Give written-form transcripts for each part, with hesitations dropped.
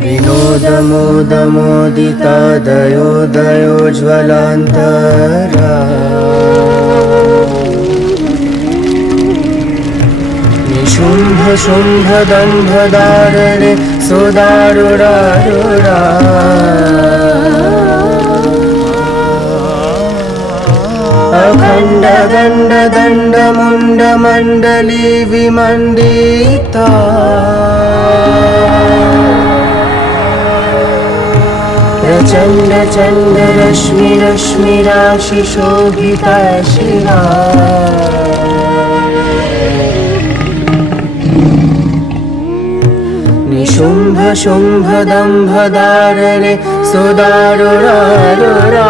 विनोदमोदमोदितादयोदयोज्ज्वलान्तरा निशुम्भ शुम्भ दम्भदारणे सुदारुरारुरा अखण्ड दण्ड दण्ड मुण्ड मण्डली विमण्डिता प्रचण्ड चण्ड रश्मि रश्मि राशि शोभिता शिवा निशुम्भ शुम्भ दम्भदारणे सुदारुरारुरा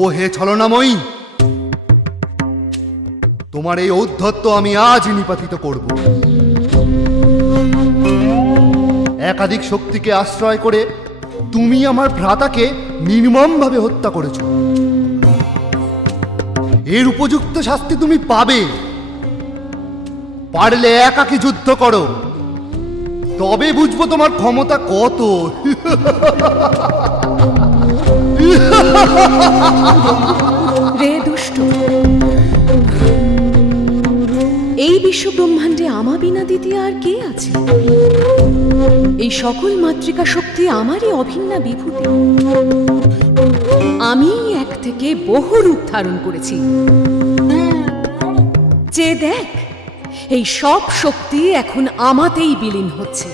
ও হে ছলনাময়ী, তোমার এই ঔদ্ধত্য আমি আজ নিপাতিত করব। একাধিক শক্তিকে আশ্রয় করে তুমি আমার ভ্রাতাকে নির্মমভাবে হত্যা করেছ। এর উপযুক্ত শাস্তি তুমি পাবে। পারলে একাকী যুদ্ধ করো, তবে বুঝবো তোমার ক্ষমতা কত। রে দুষ্ট, এই বিশ্ব ব্রহ্মাণ্ডে আমা বিনা দ্বিতীয় আর কে আছে? এই সকল মাতৃকা শক্তি আমারই অভিন্না বিভূতি। আমি এক থেকে বহু রূপ ধারণ করেছি। যে দেখ, এই সব শক্তি এখন আমাতেই বিলীন হচ্ছে।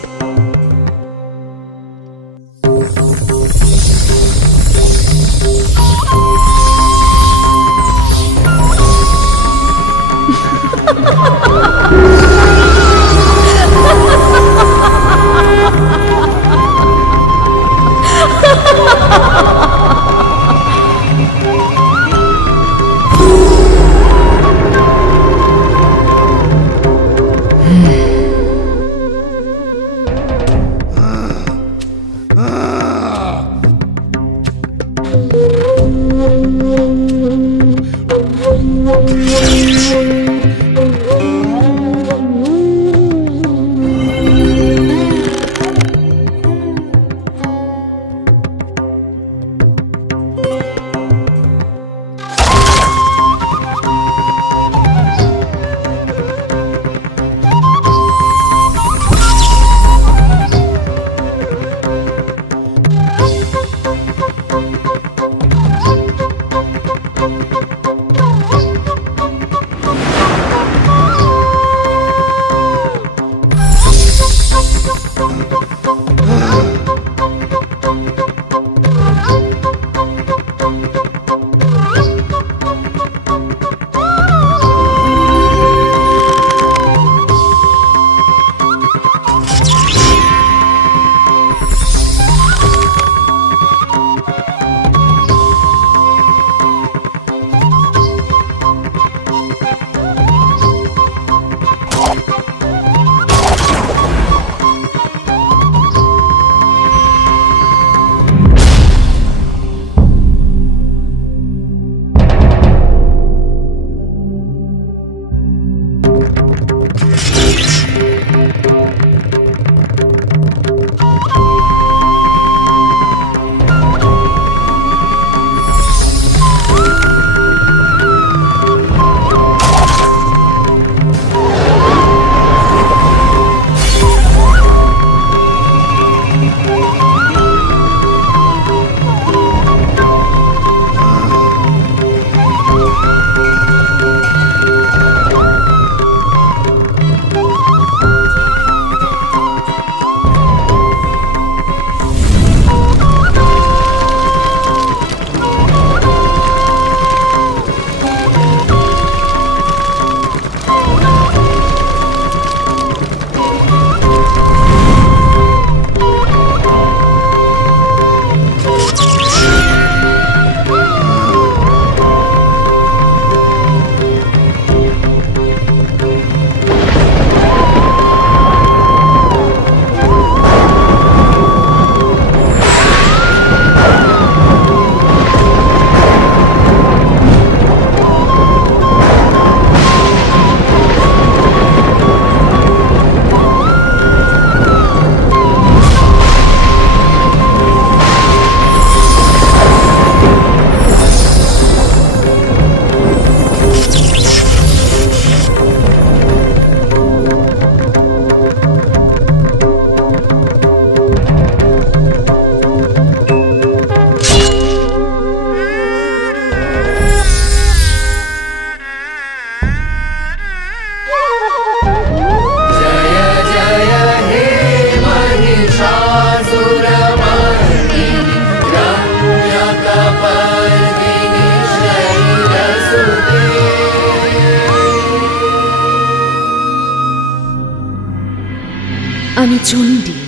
আমি চণ্ডী,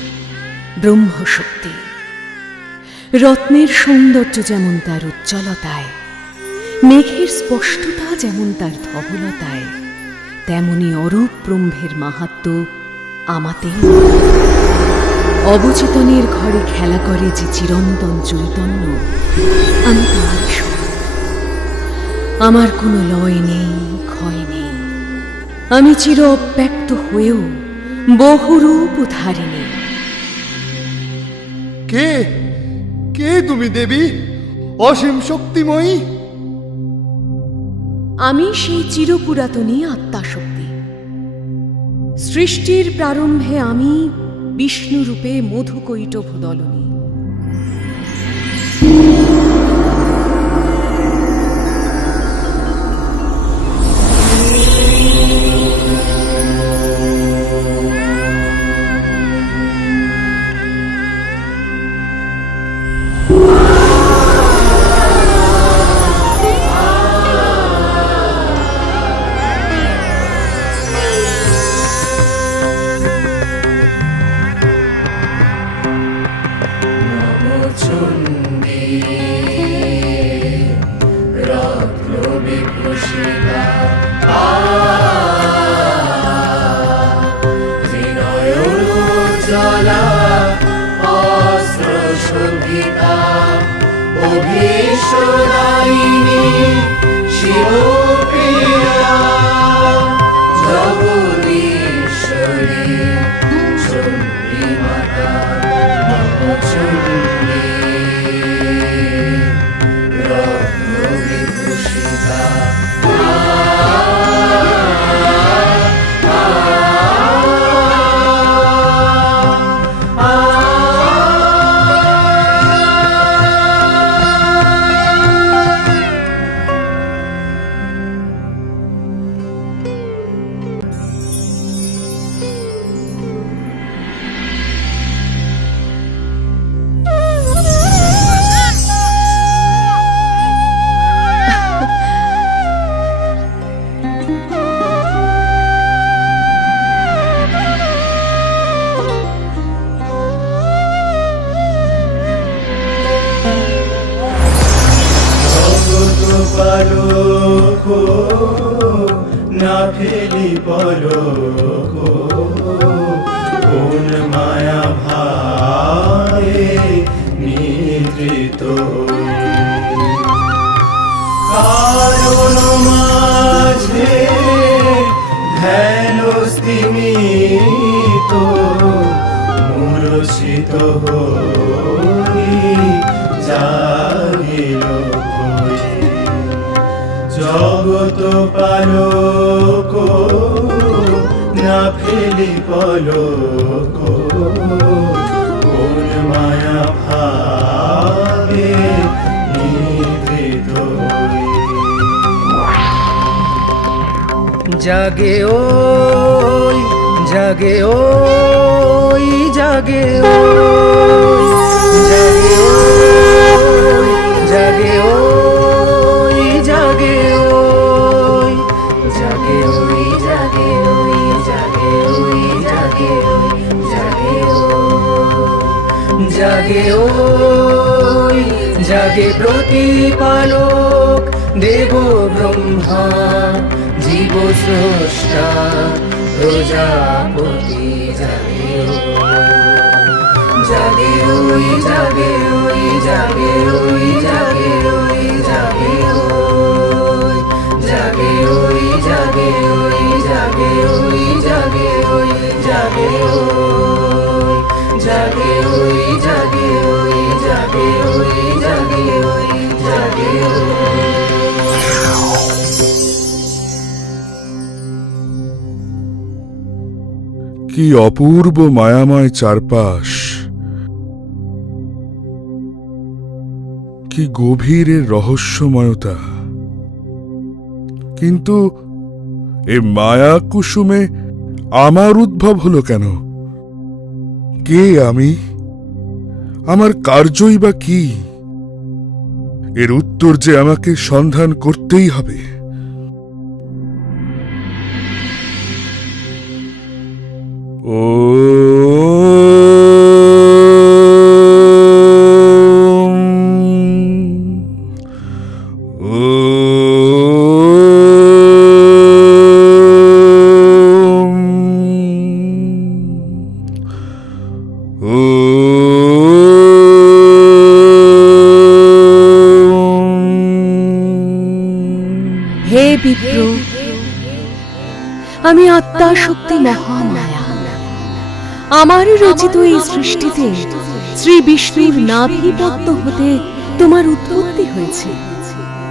ব্রহ্মশক্তি। রত্নের সৌন্দর্য যেমন তার উজ্জ্বলতায়, মেঘের স্পষ্টতা যেমন তার ধবলতায়, তেমনি অরূপ ব্রহ্মের মাহাত্ম্য আমাতেও। অবচেতনের ঘরে খেলা করে যে চিরন্তন চৈতন্য, আমি তার স্বরূপ। আমার কোনো লয় নেই, ক্ষয় নেই। আমি চির অব্যক্ত হয়েও বহুরূপ ধারিণী। কে কে তুমি দেবী, অসীম শক্তিময়ী? আমি সেই চিরপুরাতনী আত্মাশক্তি। সৃষ্টির প্রারম্ভে আমি বিষ্ণুরূপে মধুকৈটভ দলনী। অভিশ্বরায়িনী শিবপ্রিয়া জগদীশ্বরী চণ্ডী মাতা নবচণ্ডী রত্নবিভূষিতা। না ফেলি পলক, কোন মায়া ভায়ে নিদ্রিত, কারণ মাঝে ধ্যান স্তিমিত, মূর্ছিত হই জাগিল জগত পালক, না ফেলি পলক, কোন মায়া ভাবে নিদ্রিত। জাগে ওই জাগে ওই জাগে ওই জাগে ওই জাগে ওই জাগে ওই জাগে ওই জাগে ওই জাগে ওই জাগে ওই জাগে ওই জাগে ওই জাগে প্রতিপালক দেব ব্রহ্মা জীব স্রষ্টা প্রজাপতি। জাগে জাগে ওই জাগে ওই জাগে ওই জাগে ওই জাগে ওই জাগে ওই জাগে ওই জাগে ওই জাগে ওই জাগে ওই জাগে ওই জাগে ওই জাগে ওই জাগে ওই জাগে ওই। কি অপূর্ব মায়াময় চারপাশ, কি গভীরের রহস্যময়তা। কিন্তু এ মায়া কুসুমে আমার উদ্ভব হলো কেন? কে আমি? আমার কার্যই বা কি? এর উত্তর যে আমাকে সন্ধান করতেই হবে। ও হে বিপ্র, আমি আত্মা শক্তি মহামায়া। আমার রচিত এই সৃষ্টিতে শ্রী বিষ্ণুর নাভিপদ্ম হতে তোমার উৎপত্তি হয়েছে।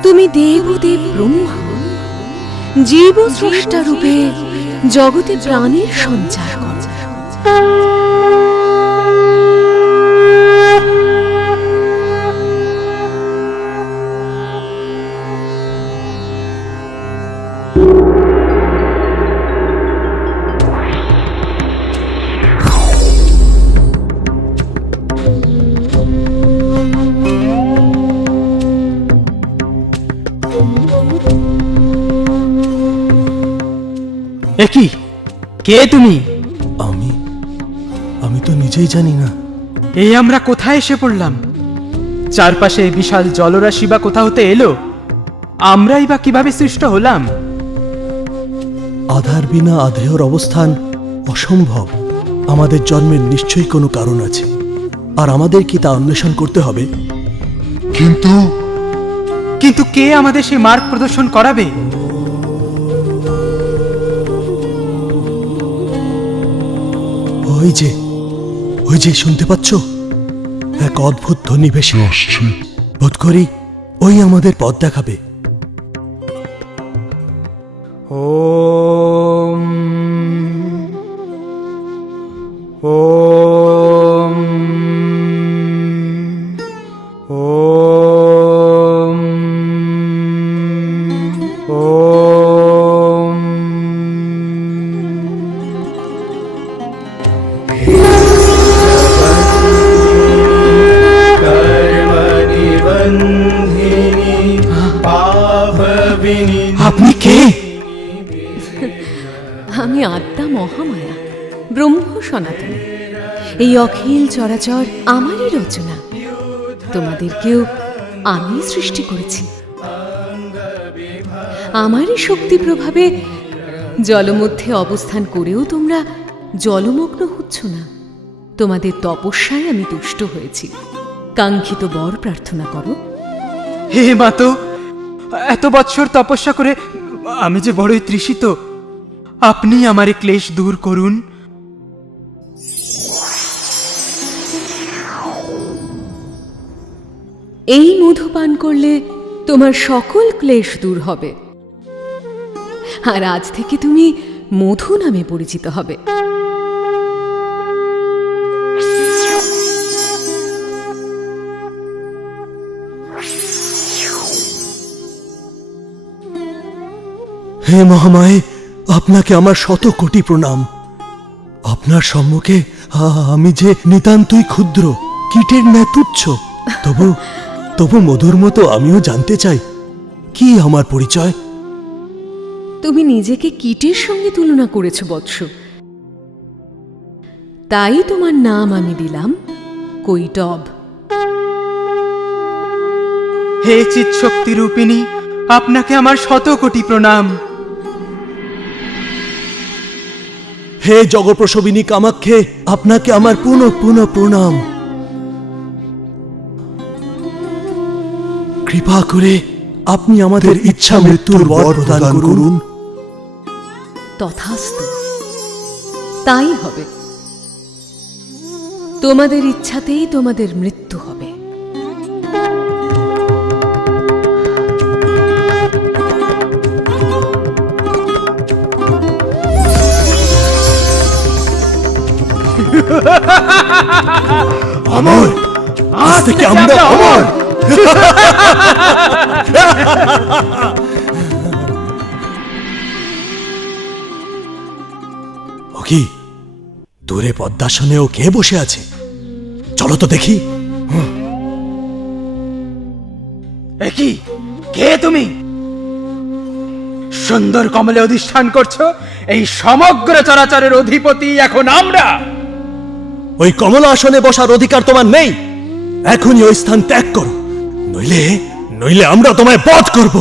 তুমি দেবদেব ব্রহ্মা, জীব স্রষ্টা রূপে জগতে প্রাণের সঞ্চার করো। একি কে তুমি? আমি তো নিজেই জানি না। এই আমরা কোথায় এসে পড়লাম? চারপাশে বিশাল জলরাশি বা কোথা হতে এলো? আমরাই বা কিভাবে সৃষ্ট হলাম? আধার বিনা আধেয়র অবস্থান অসম্ভব। আমাদের জন্মের নিশ্চয়ই কোনো কারণ আছে, আর আমাদের কি তা অন্বেষণ করতে হবে। কিন্তু কে আমাদের সেই মার্গ প্রদর্শন করাবে? ওই যে শুনতে পাচ্ছ? এক অদ্ভুত ধ্বনি ভেসে আসছে। বোধ করি ওই আমাদের পথ দেখাবে। ওম ওম ওম ওম। আপনি কে? আমি আত্মা মহামায়া, ব্রহ্ম সনাতনী। এই অখিল চরাচর আমারই রচনা। তোমাদেরকেও আমি সৃষ্টি করেছি। আমারই শক্তি প্রভাবে জলমধ্যে অবস্থান করেও তোমরা জলমগ্ন হচ্ছ না। তোমাদের তপস্যায় আমি তুষ্ট হয়েছি। কাঙ্ক্ষিত বর প্রার্থনা করো। হে মাতো, এত বৎসর তপস্যা করে আমি যে বড়ই তৃষিত। আপনি আমার এই ক্লেশ দূর করুন। এই মধু পান করলে তোমার সকল ক্লেশ দূর হবে, আর আজ থেকে তুমি মধু নামে পরিচিত হবে। হে মহামায়ে, আপনাকে আমার শত কোটি প্রণাম। আপনার সম্মুখে আমি যে নিতান্তই ক্ষুদ্র, কীটের ন্যায় তুচ্ছ। তবু মধুর মতো আমিও জানতে চাই, কি আমার পরিচয়? তুমি নিজেকে কীটের সঙ্গে তুলনা করেছ বৎস, তাই তোমার নাম আমি দিলাম কৈটব। হে চিৎশক্তি রূপিণী, আপনাকে আমার শত কোটি প্রণাম। হে জগৎপ্রসবিনী কামাক্ষে, আপনাকে আমার পুনঃ পুনঃ প্রণাম। কৃপা করে আপনি আমাদের ইচ্ছা মৃত্যুর বর প্রদান করুন। তথাস্তু, তাই হবে। তোমাদের ইচ্ছাতেই তোমাদের মৃত্যু হবে। অমর, আজ থেকে আমরা অমর। ও কি, দূরে পদ্মাসনেও কে বসে আছে? চলো তো দেখি। একি কে তুমি? সুন্দর কমলে অধিষ্ঠান করছো। এই সমগ্র চরাচরের অধিপতি এখন আমরা। ওই কমলা আসনে বসার অধিকার তোমার নেই। এখনই ওই স্থান ত্যাগ করো, নইলে আমরা তোমায় বধ করব।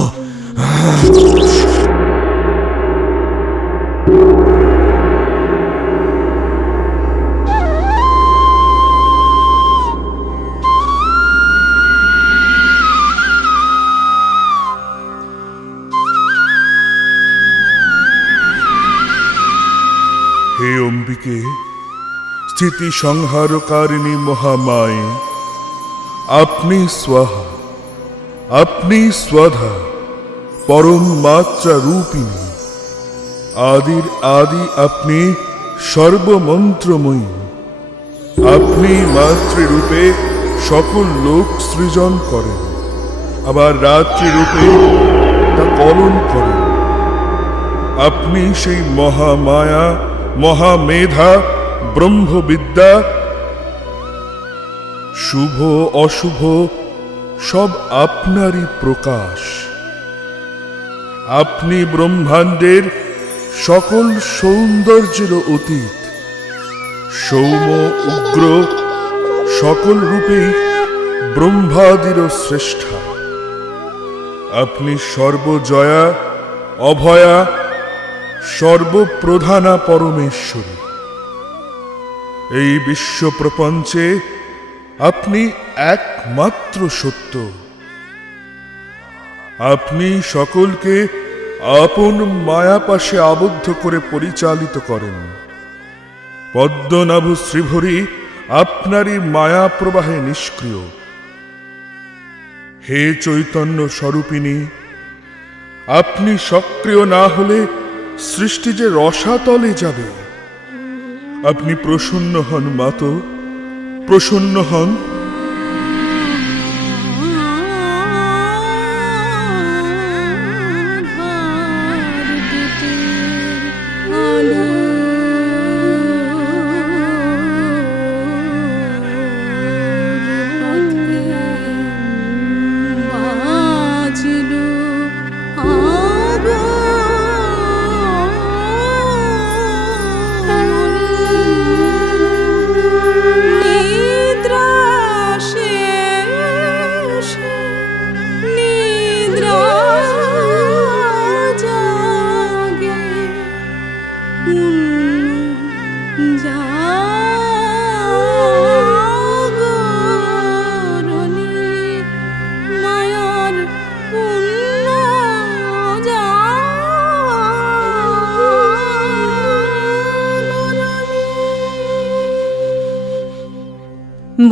অম্বিকে, স্থিতি সংহারকারিণী মহামায়ে, আপনি স্বাহা, আপনি স্বাধা, পরম মাত্রা রূপিণী, আদির আদি আপনি সর্বমন্ত্রময়ী। আপনি মাতৃরূপে সকল লোক সৃজন করেন, আবার রাত্রিরূপে তা পালন করেন। আপনি সেই মহামায়া, মহামেধা, ব্রহ্মবিদ্যা, শুভ অশুভ সব আপনারই প্রকাশ। আপনি ব্রহ্মাণ্ডের সকল সৌন্দর্যের অতীত, সৌম্য উগ্র সকল রূপেই ব্রহ্মাদির শ্রেষ্ঠা। আপনি সর্বজয়া, অভয়া, সর্বপ্রধানা পরমেশ্বরী। এই বিশ্ব প্রপঞ্চে আপনি একমাত্র সত্য। আপনি সকলকে আপন মায়াপাশে আবদ্ধ করে পরিচালিত করেন। পদ্মনাভ শ্রীভরি আপনারই মায়া প্রবাহে নিষ্ক্রিয়। হে চৈতন্য স্বরূপিণী, আপনি সক্রিয় না হলে সৃষ্টি যে রসাতলে যাবে। আপনি প্রসন্ন হন মাতো, প্রসন্ন হন।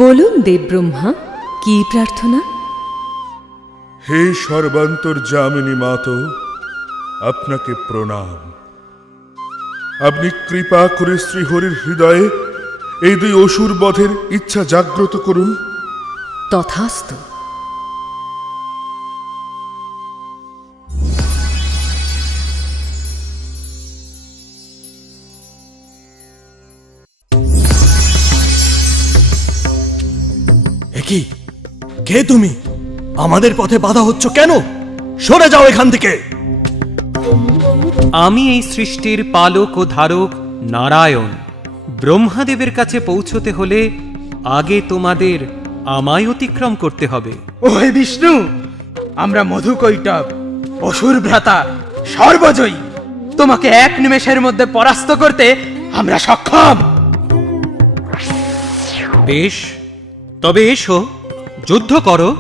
বলুন দেবব্রহ্মা, কি প্রার্থনা? হে সর্বান্তর্যামিনী মাতো, আপনাকে প্রণাম। আপনি কৃপা করে শ্রীহরির হৃদয়ে এই দুই অসুর বধের ইচ্ছা জাগ্রত করুন। তথাস্তু। কি কে তুমি? আমাদের পথে বাধা হচ্ছ কেন? সরে যাও এখান থেকে। আমি এই সৃষ্টির পালক ও ধারক নারায়ণ। ব্রহ্মাদেবের কাছে পৌঁছতে হলে আগে তোমাদের আমায় অতিক্রম করতে হবে। ও হে বিষ্ণু, আমরা মধুকৈটব, অসুর ভ্রাতা, সর্বজয়ী। তোমাকে এক নিমেষের মধ্যে পরাস্ত করতে আমরা সক্ষম। বেশ, তবে এসো, যুদ্ধ করো।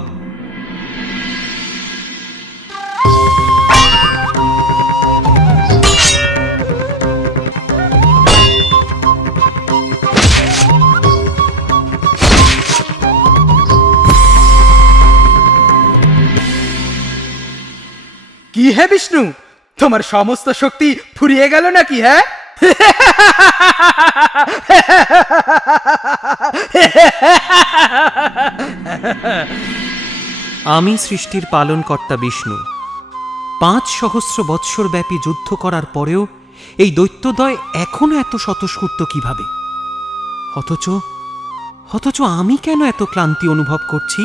কি হে বিষ্ণু, তোমার সমস্ত শক্তি ফুরিয়ে গেল নাকি? হ্যাঁ, আমি সৃষ্টির পালনকর্তা বিষ্ণু। ৫,০০০ বৎসর ব্যাপী যুদ্ধ করার পরেও এই দৈত্যদ্বয় এখনো এত স্বতঃস্ফূর্ত কিভাবে? অথচ আমি কেন এত ক্লান্তি অনুভব করছি?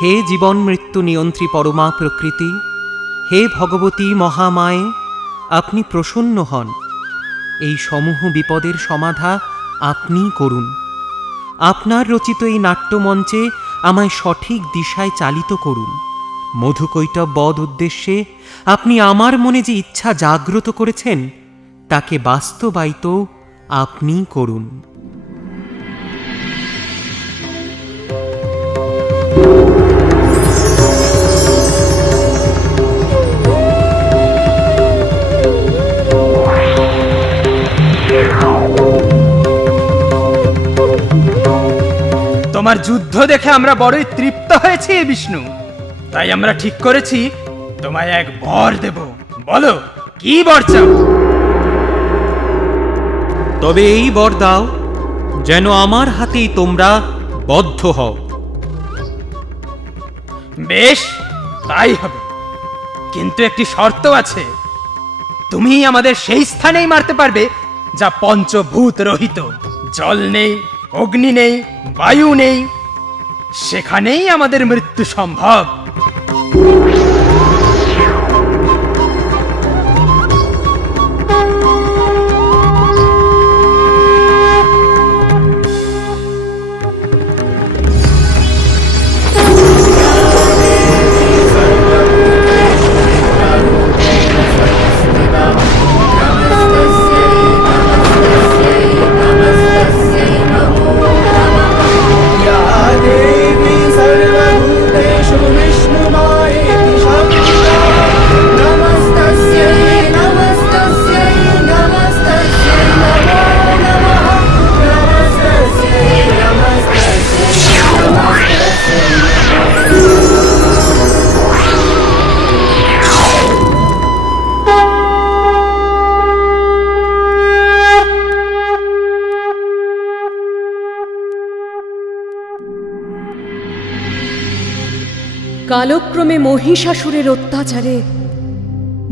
হে জীবন মৃত্যু নিয়ন্ত্রী পরমা প্রকৃতি, হে ভগবতী মহামায়ে, আপনি প্রসন্ন হন। এই সমূহ বিপদের সমাধা আপনিই করুন। আপনার রচিত এই নাট্যমঞ্চে আমায় সঠিক দিশায় চালিত করুন। মধুকৈটব বধ উদ্দেশ্যে আপনি আমার মনে যে ইচ্ছা জাগ্রত করেছেন তাকে বাস্তবায়িত আপনিই করুন। তোমার যুদ্ধ দেখে আমরা বড়ই তৃপ্ত হয়েছি বিষ্ণু, তাই আমরা ঠিক করেছি তোমায় এক বর দেব। বলো কি বর চাও? তবে এই বর দাও যেন আমার হাতেই তোমরা বদ্ধ হও। বেশ, তাই হবে, কিন্তু একটি শর্ত আছে। তুমি আমাদের সেই স্থানেই মারতে পারবে যা পঞ্চভূত রহিত। জল নেই, অগ্নি নেই, বায়ু নেই, সেখানেই আমাদের মৃত্যু সম্ভব। या देवी सर्वभूतेषु विष्णुमायेति शक्तिदा नमस्तस्यै नमस्तस्यै नमस्तस्यै नमो नमः नमस्तस्यै नमस्तस्यै কালক্রমে মহিষাসুরের অত্যাচারে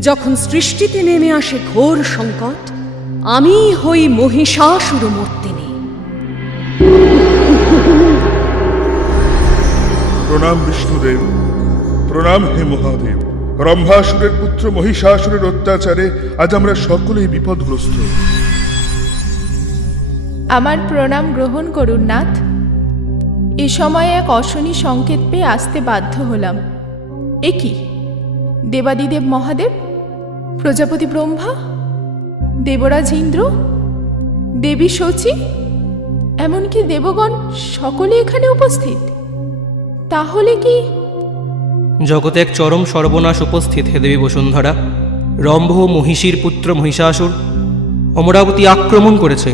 যখন সৃষ্টিতে নেমে আসে ঘোর সংকট, আমি হই মহিষাসুরমর্দিনী। প্রণাম বিষ্ণুদেব, প্রণাম হে মহাদেব। রম্ভাসুরের পুত্র মহিষাসুরের অত্যাচারে আজ আমরা সকলেই বিপদগ্রস্ত। আমার প্রণাম গ্রহণ করুন নাথ। এ সময়ে এক অশনি সংকেত পেয়ে আসতে বাধ্য হলাম। এ কি? দেবাদিদেব মহাদেব, প্রজাপতি ব্রহ্মা, দেবরাজ ইন্দ্র, দেবী শচী, এমনকি দেবগণ সকলে এখানে উপস্থিত। তাহলে কি জগতে এক চরম সর্বনাশ উপস্থিত হে দেবী বসুন্ধরা। রম্ভ মহিষীর পুত্র মহিষাসুর অমরাবতী আক্রমণ করেছে,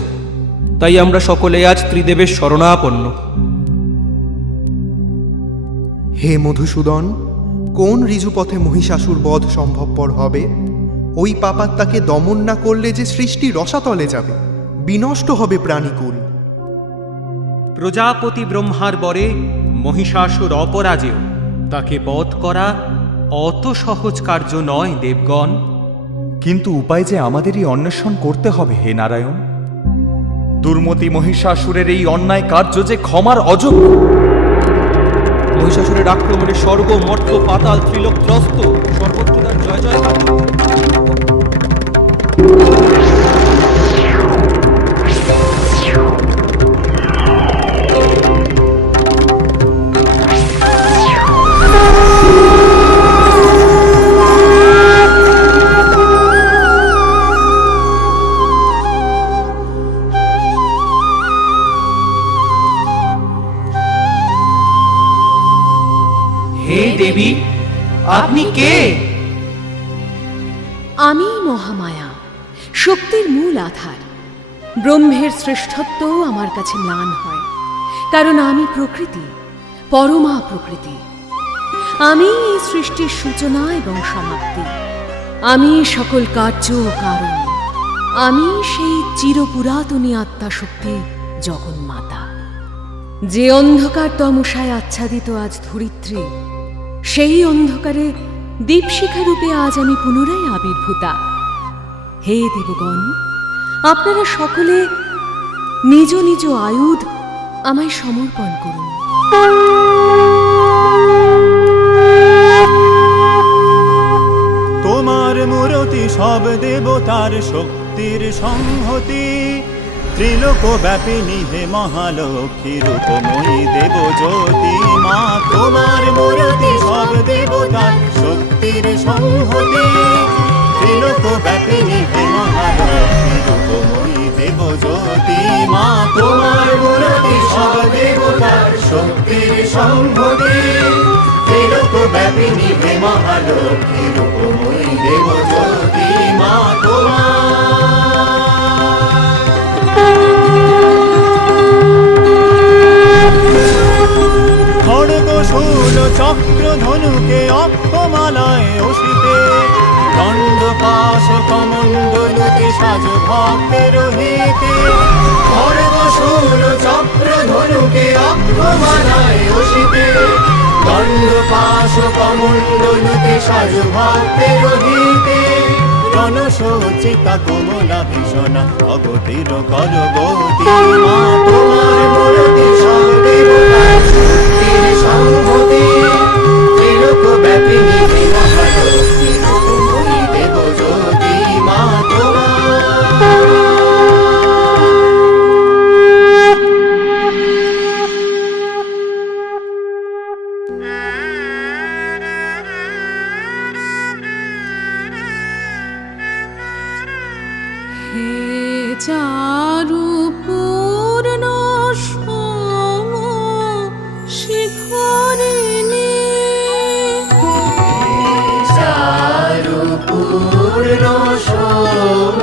তাই আমরা সকলে আজ ত্রিদেবের শরণাপন্ন। হে মধুসূদন, কোন ঋজুপথে মহিষাসুর বধ সম্ভবপর হবে? ওই পাপাত্মাকে দমন না করলে যে সৃষ্টি রসাতলে যাবে, বিনষ্ট হবে প্রাণীকুল। প্রজাপতি ব্রহ্মার বরে মহিষাসুর অপরাজেয়, তাকে বধ করা অত সহজ কার্য নয় দেবগণ। কিন্তু উপায় যে আমাদেরই অন্বেষণ করতে হবে হে নারায়ণ। দুর্মতি মহিষাসুরের এই অন্যায় কার্য যে ক্ষমার অযোগ্য। মহিষাসুরের আক্রমণে স্বর্গ মর্ত পাতাল ত্রিলোক ত্রস্ত, সর্বত্র তার জয় জয়কার। হে দেবী, আপনি কে? আমি মহামায়া, শক্তির মূল আধার। ব্রহ্মের শ্রেষ্ঠত্ব আমার কাছে ম্লান হয়, কারণ আমি প্রকৃতি, পরমা প্রকৃতি। আমি এই সৃষ্টির সূচনা এবং সমাপ্তি। আমি সকল কার্য ও কারণ। আমি সেই চিরপুরাতনী আত্মাশক্তি জগন্মাতা। যে অন্ধকার তমসায় আচ্ছাদিত আজ ধরিত্রী, সেই অন্ধকারে দীপশিখা রূপে আজ আমি পুনরায় আবির্ভূতা। হে দেবগণ, আপনারা সকলে নিজ নিজ আয়ুধ আমায় সমর্পণ করুন। তোমার মূরতি সব দেবতার শক্তির সংহতি, ত্রিলোক ব্যাপিনী হে মহালক্ষ্মী রূপময়ী দেব জ্যোতি মা তোমার মূরতি সব দেবতার শক্তির সংহতি ত্রিলোক ব্যাপিনী হে মহালক্ষ্মী রূপময়ী দেব জ্যোতি মা তোমার মূরতি সব দেবতার শক্তির সংহতি ত্রিলোক ব্যাপিনী হে মহালক্ষ্মী রূপময়ী দেব জ্যোতি মা তোমার খড়গশূল চক্র ধনুকে অক্ষমালায় অসিতে দণ্ড পাশ কমণ্ডলুতে সাজ ভক্তের হিতে খড়গশূল চক্র ধনুকে অক্ষমালায় অসিতে দণ্ড পাশ কমণ্ডলুতে সাজ ভক্তের হিতে রণসজ্জিতা কমলা ভীষণা অগতির করগতি মা তোমার মূরতি সব দেবতার শক্তির সংহতি ত্রিলোক ব্যাপিনী হে মহালক্ষ্মী রূপময়ী দেব জ্যোতি মা হে চারু পূর্ণ সম শিখরিণী চারু পূর্ণ সম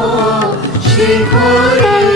শিখরিণী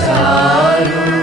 চারু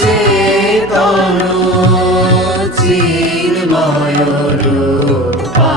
চেতন চিন্ময় রূপা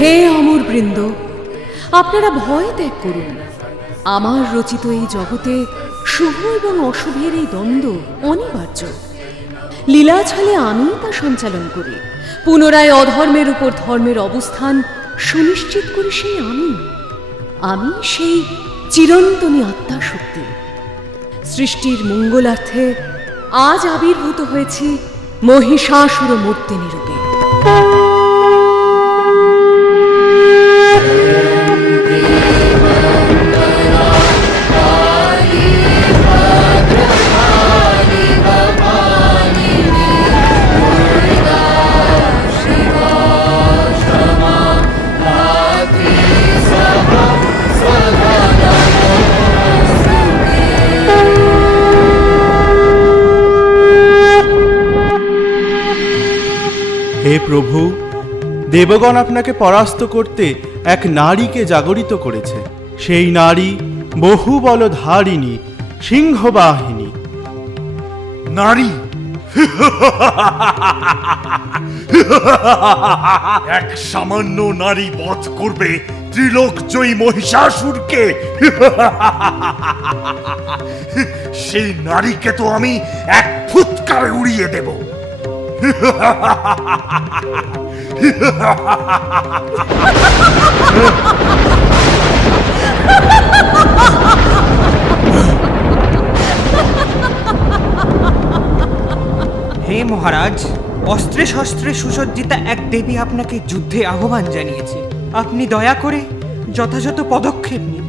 হে অমর বৃন্দ, আপনারা ভয় ত্যাগ করুন। আমার রচিত এই জগতে শুভ এবং অশুভের এই দ্বন্দ্ব অনিবার্য। লীলাছলে আমি তা সঞ্চালন করি, পুনরায় অধর্মের উপর ধর্মের অবস্থান সুনিশ্চিত করি সেই আমি সেই চিরন্তনী আত্মা শক্তি। সৃষ্টির মঙ্গলার্থে আজ আবির্ভূত হয়েছি মহিষাসুর মূর্তিনি রূপে। হে প্রভু, দেবগণ আপনাকে পরাস্ত করতে এক নারীকে জাগরিত করেছে। সেই নারী বহু বলধারিণী, সিংহবাহিনী। নারী এক সামান্য নারী বধ করবে ত্রিলোকজয়ী মহিষাসুরকে। সেই নারীকে তো আমি এক ফুৎকারে উড়িয়ে দেব। হে মহারাজ, অস্ত্রে শস্ত্রে সুসজ্জিতা এক দেবী আপনাকে যুদ্ধে আহ্বান জানিয়েছে। আপনি দয়া করে যথাযথ পদক্ষেপ নিন।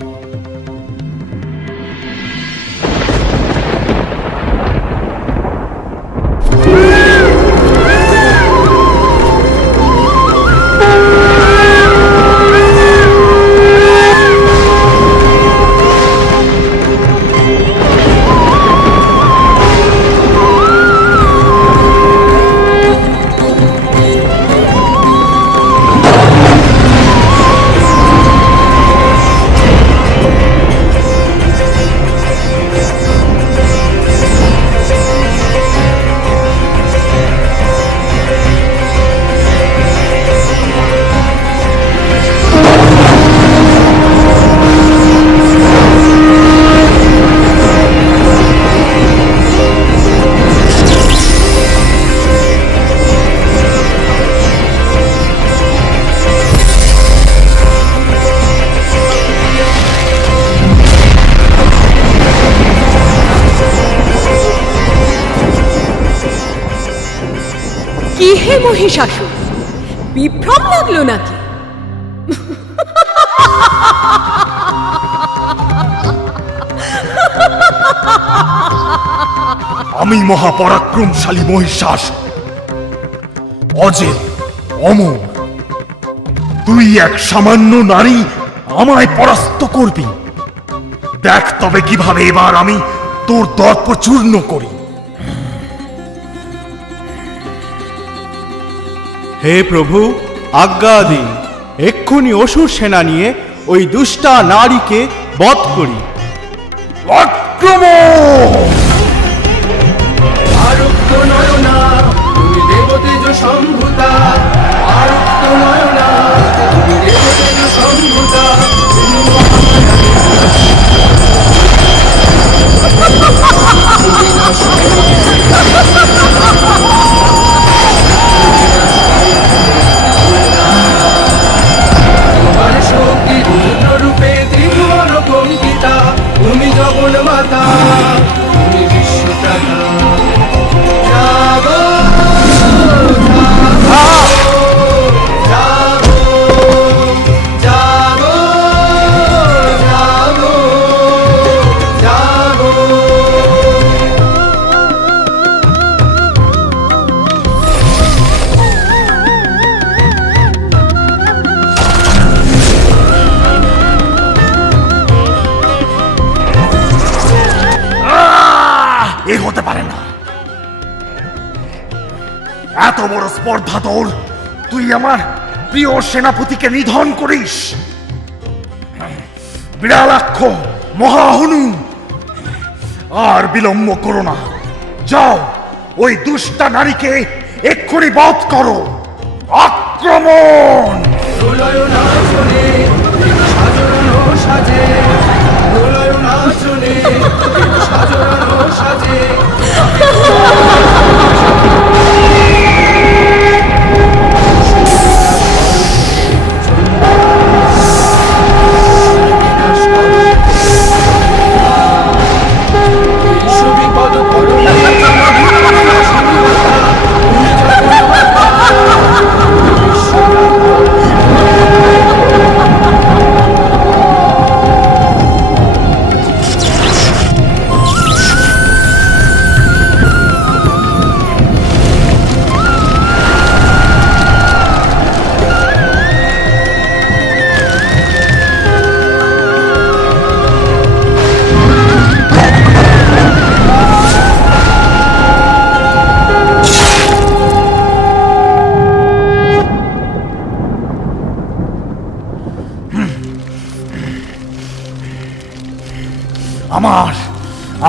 কি হে মহিষাসুর, বিভ্রম লাগলো নাকি? আমি মহাপরাক্রমশালী মহিষাসুর, অজেয় অমর। তুই এক সামান্য নারী আমায় পরাস্ত করবি। দেখ তবে কিভাবে এবার আমি তোর দর্প চূর্ণ করি। হে প্রভু, আজ্ঞা দিন, এক্ষুনি অসুর সেনা নিয়ে ওই দুষ্টা নারীকে বধ করি। আক্রমণ! আরক্ত নয়না তুমি দেবতেজ সম্ভূতা, আরক্ত নয়না তুমি দেবতেজ সম্ভূতা। তোমার শক্তি রূপে ত্রিভুবন কঙ্কিতা, এত বড় স্পর্ধা তোর, তুই আমার প্রিয় সেনাপতিকে নিধন করিস। বিড়ালাক্ষ মহাহনু, আর বিলম্ব করো না, যাও ওই দুষ্টা নারীকে এক্ষুনি বধ করো। আক্রমণ! দোলয় নাচনে সাজানো সাজে, দোলয় নাচনে সাজানো সাজে। সুবিপদ করো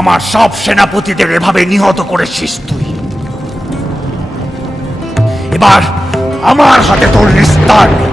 আমার সব সেনাপতিদের এভাবে নিহত করেছিস তুই। এবার আমার হাতে তোর নিস্তার নেই।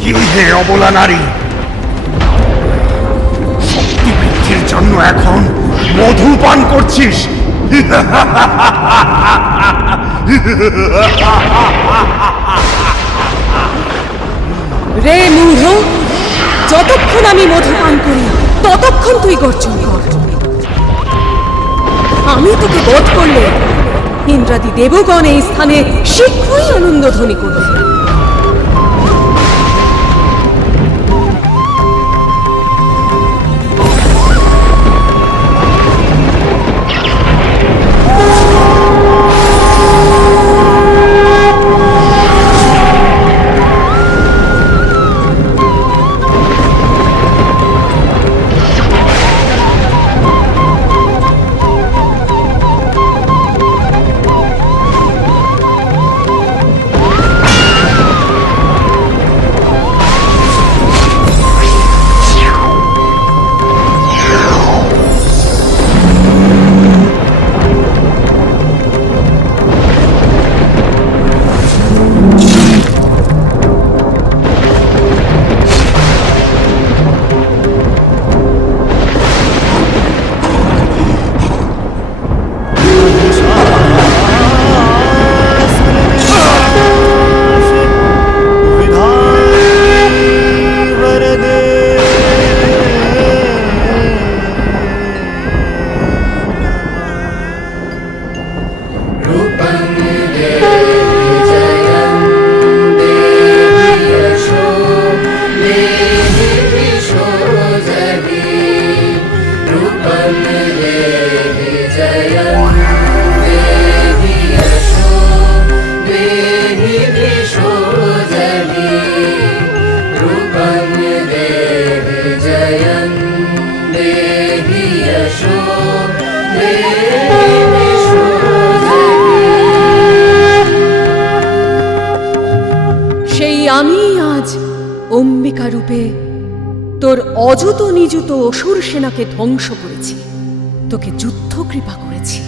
কি হে অবলা নারী, শক্তি বৃদ্ধির জন্য এখন মধু পান করছিস? রে মূঢ়, যতক্ষণ আমি মধু পান করি ততক্ষণ তুই গর্জন কর। আমি তোকে বধ করলে ইন্দ্রাদি দেবগণ এই স্থানে শীঘ্রই আনন্দধ্বনি করবে। সেই আমি আজ অম্বিকা রূপে তোর অযুত নিযুত অসুর সেনাকে ধ্বংস করেছি, তোকে যুদ্ধ কৃপা করেছি।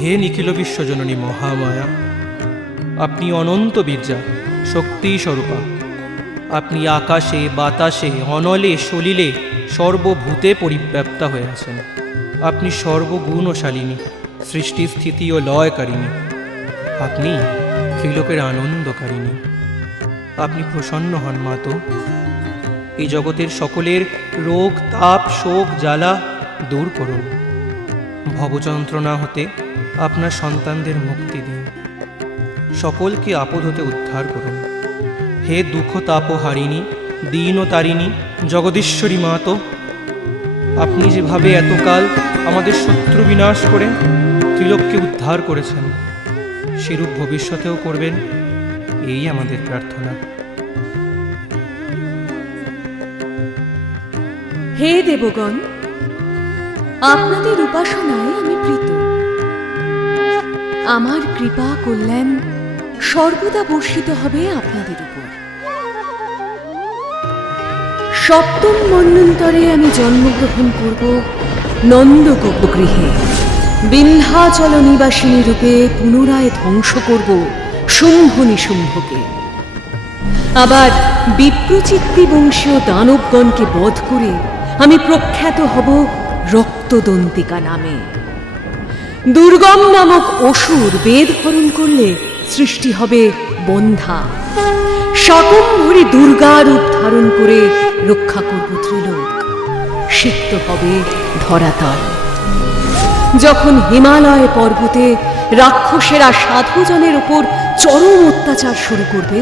হে নিখিল বিশ্বজননী মহামায়া, আপনি অনন্ত বীর্যা, শক্তি স্বরূপা। আপনি আকাশে বাতাসে অনলে সলিলে সর্বভূতে পরিব্যাপ্তা হয়ে আছেন। আপনি সর্বগুণশালিনী, সৃষ্টি স্থিতি ও লয়কারিণী। আপনি ত্রিলোকের আনন্দকারিণী। আপনি প্রসন্ন হন মাতো, এই জগতের সকলের রোগ তাপ শোক জ্বালা দূর করুন। ভবযন্ত্রণা হতে আপনার সন্তানদের মুক্তি দিন, সকলকে আপদ হতে উদ্ধার করুন। হে দুঃখ তাপহারিণী, দীন ও তারিণী, জগদীশ্বরী মাতো, আপনি যেভাবে এতকাল আমাদের শত্রু বিনাশ করে ত্রিলোককে উদ্ধার করেছেন, সেরূপ ভবিষ্যতেও করবেন, এই আমাদের প্রার্থনা। হে দেবগণ, আপনাদের উপাসনায় আমি প্রীত। আমার কৃপা কল্যাণ সর্বদা বর্ষিত হবে আপনাদের উপর। সপ্তম মন্বন্তরে আমি জন্মগ্রহণ করব নন্দগোপগৃহে। বিন্ধ্যাচল নিবাসিনী রূপে পুনরায় ধ্বংস করব শুম্ভ নিশুম্ভকে। আবার বিপ্রচিত্তি বংশীয় দানবগণকে বধ করে আমি প্রখ্যাত হব রক্তদন্তিকা নামে। দুর্গম নামক অসুর বেদ হরণ করলে সৃষ্টি হবে বন্ধা। শাকম্ভরী দুর্গা রূপ ধারণ করে রক্ষা করব ত্রিলোক। সিক্ত হবে ধরাতল। যখন হিমালয় পর্বতে রাক্ষসেরা সাধুজনের উপর চরম অত্যাচার শুরু করবে,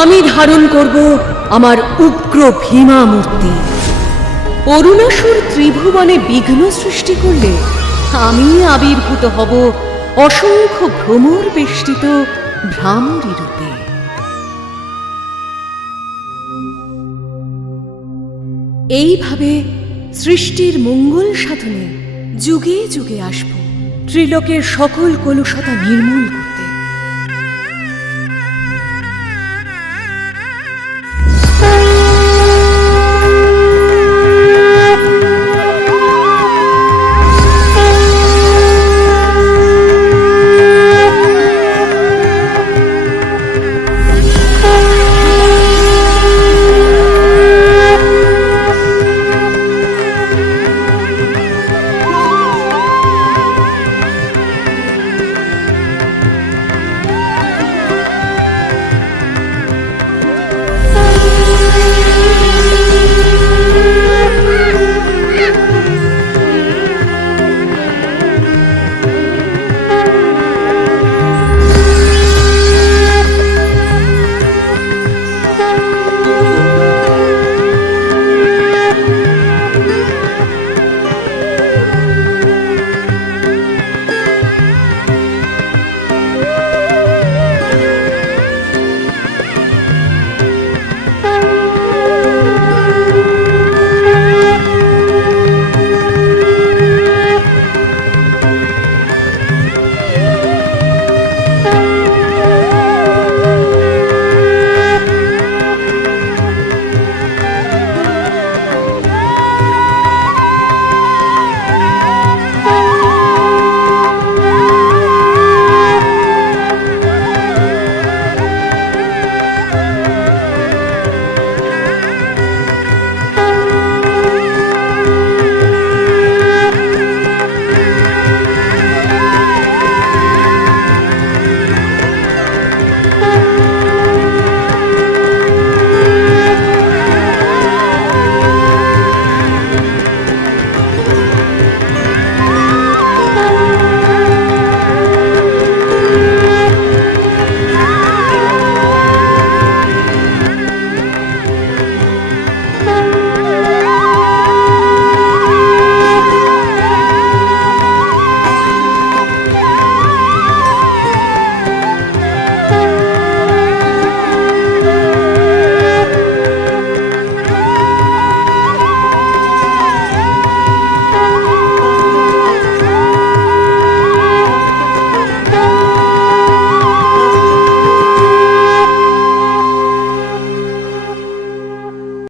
আমি ধারণ করব আমার উগ্র ভীমা মূর্তি। অরুণাসুর ত্রিভুবনে বিঘ্ন সৃষ্টি করলে আমি আবির্ভূত হব অসংখ্য ভ্রমর বেষ্টিত ভ্রামরী রূপে। এইভাবে সৃষ্টির মঙ্গল সাধনে যুগে যুগে আসব, ত্রিলোকের সকল কলুষতা নির্মূল করতে।